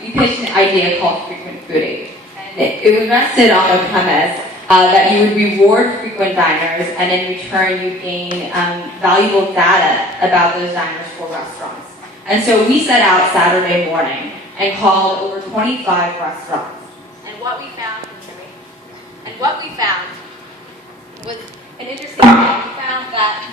we pitched an idea called Frequent Foodie. And it rested on the premise that you would reward frequent diners, and in return you gain valuable data about those diners for restaurants. And so we set out Saturday morning and called over 25 restaurants. And what we found was an interesting thing. We found that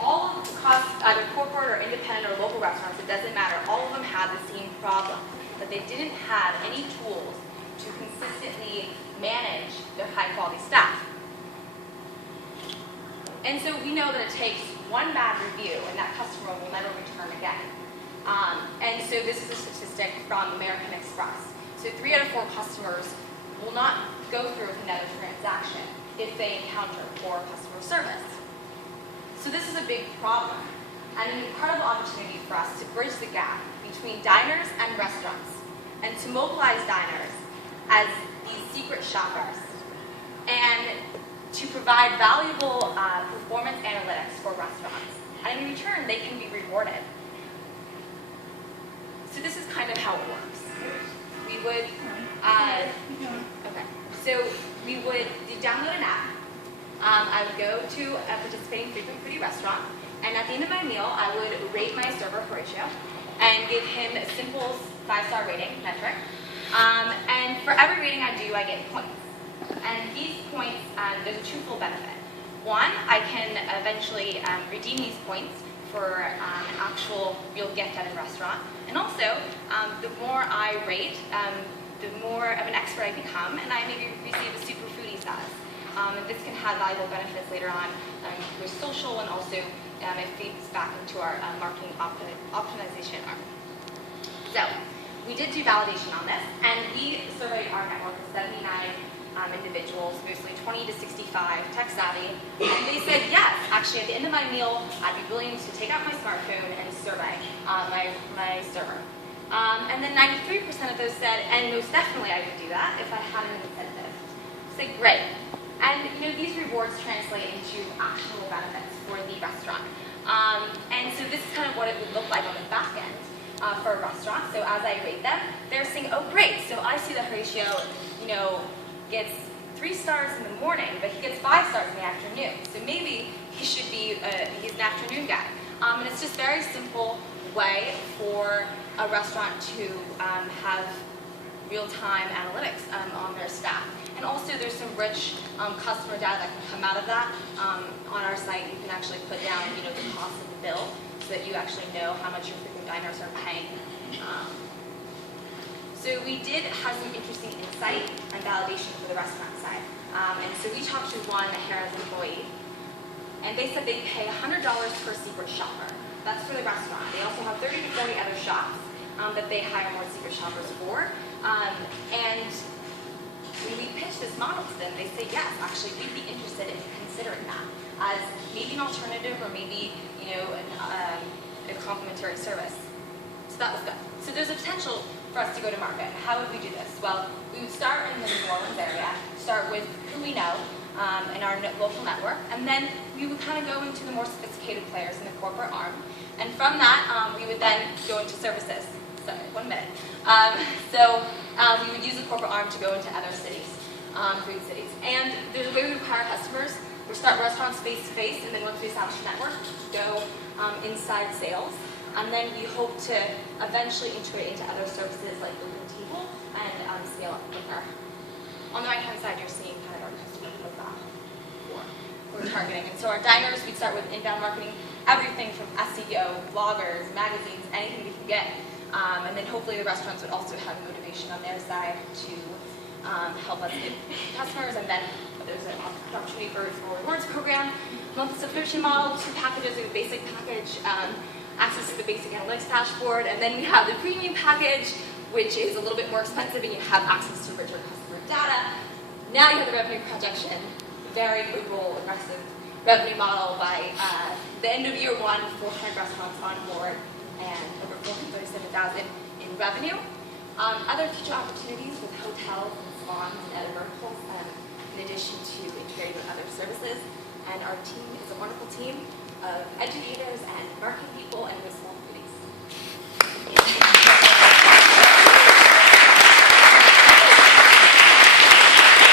all of the costs, either corporate or independent or local restaurants, it doesn't matter, all of them had the same problem, that they didn't have any tools to consistently manage their high-quality staff. And so we know that it takes one bad review and that customer will never return again. And so this is a statistic from American Express. So 3 out of 4 customers will not go through with another transaction if they encounter poor customer service. So this is a big problem and an incredible opportunity for us to bridge the gap between diners and restaurants and to mobilize diners as these secret shoppers and to provide valuable performance analytics for restaurants. And in return, they can be rewarded. So this is kind of how it works. We would, download an app. I would go to a participating Frequent Foodie restaurant, and at the end of my meal, I would rate my server, Horatio, and give him a simple 5-star rating metric. And for every rating I do, I get points. And these points, there's a twofold benefit. One, I can eventually redeem these points for an actual real gift at a restaurant. And also, the more I rate, the more of an expert I become, and I maybe receive a super foodie status. And this can have valuable benefits later on through social, and also it feeds back into our marketing optimization arm. So, we did do validation on this, and we surveyed our network of 79 individuals, mostly 20 to 65, tech savvy, and they said, yes, actually at the end of my meal, I'd be willing to take out my smartphone and survey my server. And then 93% of those said, and most definitely I would do that if I had an incentive. I said, great. And these rewards translate into actionable benefits for the restaurant. And so this is kind of what it would look like on the back end for a restaurant. So as I rate them, they're saying, oh great, so I see that Horatio, gets 3 stars in the morning, but he gets 5 stars in the afternoon. So maybe he should be, he's an afternoon guy. And it's just a very simple way for a restaurant to have real-time analytics on their staff. And also there's some rich customer data that can come out of that. On our site, you can actually put down the cost of the bill so that you actually know how much your frequent diners are paying. So we did have some interesting insight and validation for the restaurant side. And so we talked to one Harris employee, and they said they pay $100 per secret shopper. That's for the restaurant. They also have 30 to 40 other shops that they hire more secret shoppers for. And when we pitched this model to them, they say, yes, actually, we'd be interested in considering that as maybe an alternative or maybe, a complementary service. So that was good. So there's a potential for us to go to market. How would we do this? Well, we would start in the New Orleans area, start with who we know in our local network, and then we would kind of go into the more sophisticated players in the corporate arm. And from that, we would then go into services. Sorry, 1 minute. We would use the corporate arm to go into other cities, food cities. And there's a way we acquire customers. We start restaurants face-to-face, and then once we establish a network, go inside sales. And then we hope to eventually integrate into other services like the Blue Table and scale up quicker. On the right-hand side, you're seeing kind of our customer profile we're targeting. And so our diners, we'd start with inbound marketing, everything from SEO, bloggers, magazines, anything we can get. And then hopefully the restaurants would also have motivation on their side to help us get customers. And then there's an opportunity for a rewards program, monthly subscription model, 2 packages, a basic package, access to the basic analytics dashboard, and then we have the premium package, which is a little bit more expensive, and you have access to richer customer data. Now you have the revenue projection, very frugal, aggressive revenue model by the end of year 1, 400 restaurants on board, and over 437,000 in revenue. Other future opportunities with hotels and salons and other verticals, in addition to integrating with other services. And our team is a wonderful team of educators and marketing people, and this